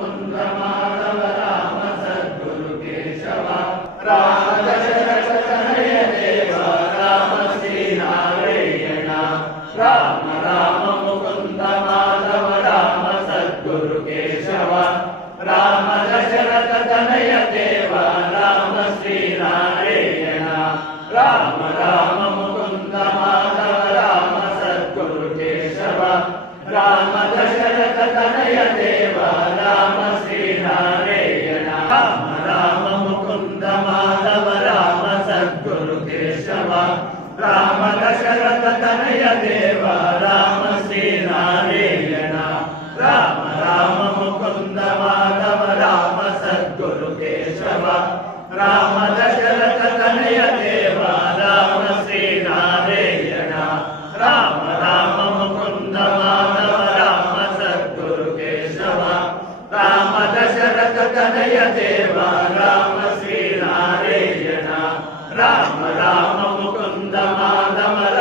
Mukunda Madhava Rama Sadhguru Mukunda Madhava Rama Sadhguru Keshava Rama Dasharatha Tanaya Deva Rama Sri Narayana Rama Rama Mukunda Madhava Rama Sadhguru Keshava Rama Dasharatha Tanaya Deva Rama Sri Narayana Rama Rama Mukunda Madhava Rama Sadhguru Keshava Rama Dasharatha Tanaya Deva Rama Rama Rama Mukunda Madhava Rama